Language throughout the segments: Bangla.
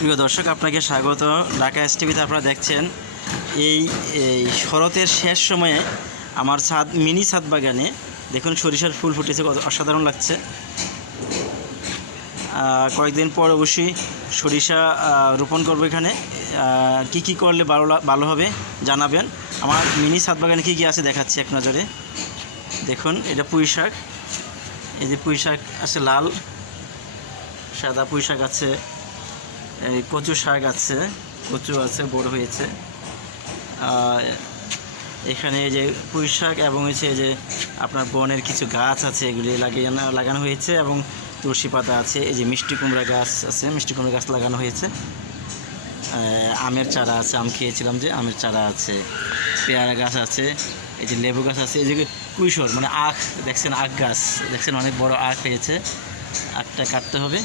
প্রিয় দর্শক, আপনাকে স্বাগত। ঢাকা এস টিভিতে আপনারা দেখছেন এই এই শরতের শেষ সময়ে আমার ছাদ, মিনি ছাদ বাগানে। দেখুন, সরিষার ফুল ফুটেছে, কত অসাধারণ লাগছে। কয়েকদিন পর অবশ্যই সরিষা রোপণ করব এখানে। কি কি করলে ভালো ভালো হবে জানাবেন। আমার মিনি ছাদ বাগানে কী কী আছে দেখাচ্ছি এক নজরে। দেখুন, এটা পুঁই শাক। এই যে পুঁই শাক আছে লাল, সাদা পুঁই শাক আছে। এই কচু শাক আছে, কচু আছে, বড় হয়েছে। এখানে যে পুঁই শাক এবং হচ্ছে এই যে আপনার বনের কিছু গাছ আছে, এগুলি লাগিয়ে লাগানো হয়েছে এবং তুলসী পাতা আছে, এই যে মিষ্টি কুমড়া গাছ আছে, মিষ্টি কুমড়া গাছ লাগানো হয়েছে। আমের চারা আছে, আম খেয়েছিলাম যে আমের চারা আছে, পেয়ারা গাছ আছে, এই যে লেবু গাছ আছে, এই যে কুইশর মানে আখ, দেখছেন আখ গাছ, দেখছেন অনেক বড় আখ হয়েছে, আখটা কাটতে হবে।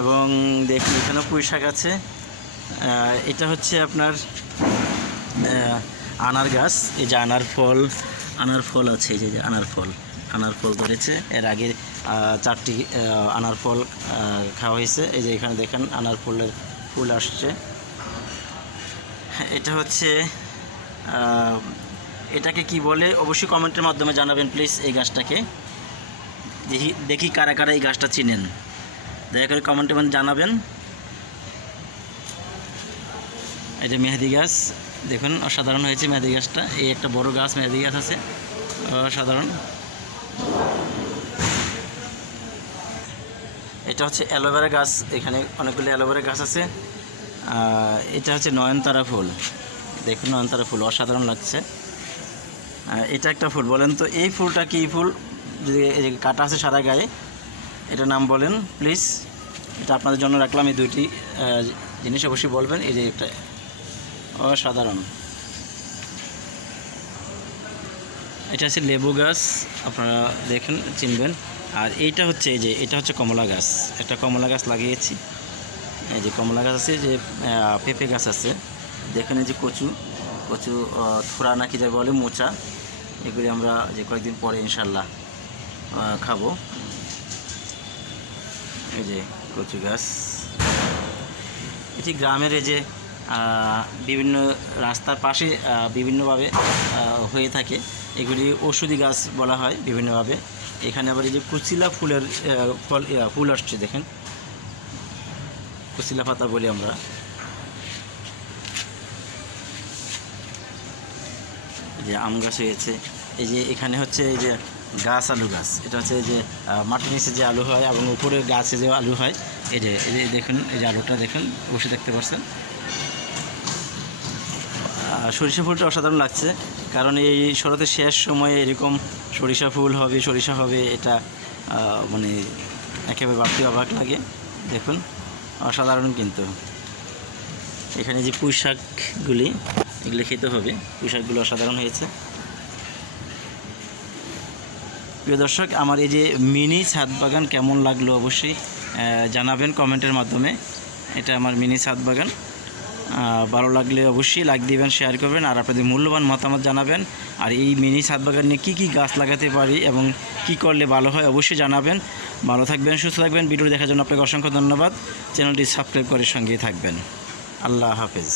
এবং দেখুন, এখানেও পুঁই শাক আছে। এটা হচ্ছে আপনার আনার গাছ। এই যে আনার ফল আনার ফল আছে, এই যে আনার ফল। আনার ফল ধরেছে। এর আগে চারটি আনার ফল খাওয়া হয়েছে। এই যে এখানে দেখেন, আনার ফলের ফুল আসছে। এটা হচ্ছে এটাকে কি বলে? অবশ্যই কমেন্টের মাধ্যমে জানাবেন, প্লিজ, এই গাছটাকে। দেখি দেখি কারা কারা এই গাছটা চিনেন। দয়া করে কমেন্টে মানে জানাবেন। যে মেহেদি গাছ, দেখুন অসাধারণ হয়েছে মেহেদি গাছটা। এই একটা বড় গাছ, মেহেদি গাছ আছে। অসাধারণ। এটা হচ্ছে অ্যালোভেরা গাছ, এখানে অনেকগুলো অ্যালোভেরা গাছ আছে। এটা হচ্ছে নয়নতারা ফুল। দেখুন নয়নতারা ফুল, অসাধারণ লাগছে। এটা একটা ফুল, বলেন তো, এই ফুলটা কি ফুল? যদি কাটা আছে সারা গায়ে এটার নাম বলেন প্লিজ এটা আপনাদের জন্য রাখলাম, এই দুইটি জিনিস অবশ্যই বলবেন। এই যে একটা অসাধারণ। এটা হচ্ছে লেবু গাছ, আপনারা দেখেন, চিনবেন। আর এইটা হচ্ছে, এই যে, এটা হচ্ছে কমলা গাছ। একটা কমলা গাছ লাগিয়েছি। এই যে কমলা গাছ আছে, যে পেঁপে গাছ আছে। দেখেন এই যে কচু কচু থোড়া নাকি যা বলে, মোচা। এগুলি আমরা যে কয়েকদিন পরে ইনশাল্লাহ খাব। এই যে কচু গাছ। এটি গ্রামের এই যে বিভিন্ন রাস্তার পাশে বিভিন্নভাবে হয়ে থাকে। এগুলি ওষুধি গাছ বলা হয় বিভিন্নভাবে। এখানে আবার এই যে কুচিলা ফুলের ফল ফুল আসছে, দেখেন। কুচিলা পাতা বলি আমরা। যে আম গাছ হয়েছে। এই যে এখানে হচ্ছে, এই যে গাছ, আলু গাছ। এটা হচ্ছে যে মাটির নিচে যে আলু হয় এবং উপরে গাছে যে আলু হয়, এই যে এই যে দেখুন, এই যে আলুটা দেখুন, বসে দেখতে পাচ্ছেন। সরিষা ফুলটা অসাধারণ লাগছে, কারণ এই শরতের শেষ সময়ে এরকম সরিষা ফুল হবে, সরিষা হবে, এটা মানে একেবারে বাড়তি অবাক লাগে। দেখুন, অসাধারণ কিন্তু। এখানে যে পুঁই শাকগুলি এগুলো খেতে হবে। পুঁই শাকগুলো অসাধারণ হয়েছে। প্রিয় দর্শক, আমার এই যে মিনি ছাদ বাগান কেমন লাগল অবশ্যই জানাবেন কমেন্টের মাধ্যমে। এটা আমার মিনি ছাদ বাগান। ভালো লাগলে অবশ্যই লাইক দিবেন শেয়ার করবেন, আর আপনাদের মূল্যবান মতামত জানাবেন। আর এই মিনি ছাদ নিয়ে কী কী গাছ লাগাতে পারি এবং কি করলে ভালো হয় অবশ্যই জানাবেন। ভালো থাকবেন, সুস্থ থাকবেন। ভিডিও দেখার জন্য আপনাকে অসংখ্য ধন্যবাদ। চ্যানেলটি সাবস্ক্রাইব করে সঙ্গেই থাকবেন। আল্লাহ হাফেজ।